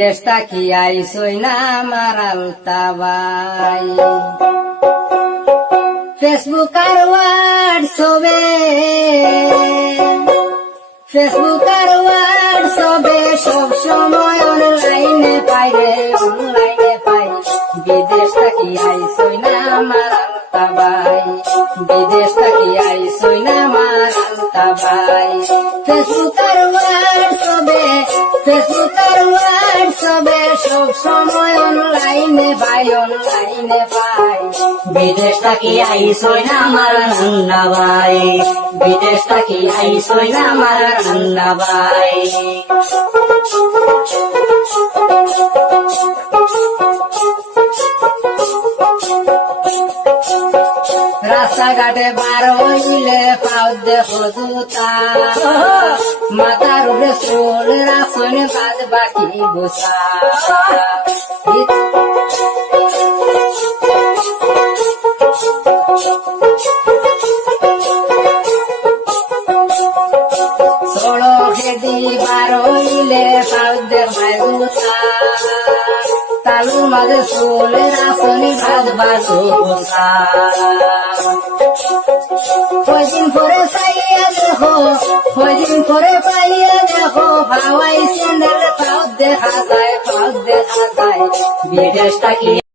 চেষ্টা কি আইসই না মারাল তাবাই ফেসবুক আর হোয়াটসঅ্যাপে ফেসবুক আর হোয়াটসঅ্যাপে সব সময় অনলাইনে পাই রে অনলাইনে পাই। বিদেশ থাকি আইসই না মারাল তাবাই। বিদেশ থাকি আইসই না মারাল তাবাই। ফেসবুক আর হোয়াটসঅ্যাপে ফেসবুক আর হোয়াটসঅ্যাপে সব সময় অনলাইনে পাই অনলাইনে পাই। বিদেশ থাকি আইসই না আমার রান্না ভাই। বিদেশ থাকি আইসই না আমার রান্না ভাই। রাস্তাঘাটে বার হইলে পাও দেখো জুতা। মাথার উপরে চুল, রাসনে বাদ বাকি গোসা সড়কে দিবার হইলে পাও দেখায় জুতা। তালু মাঝে চুল গোসা কয়দিন পরে চাইয়া দেখো কয়দিন পরে পাইয়া দেখো হাওয়াই স্যান্ডেল পাও দেখা যায় পাও দেখা যায় বিদেশ থাকি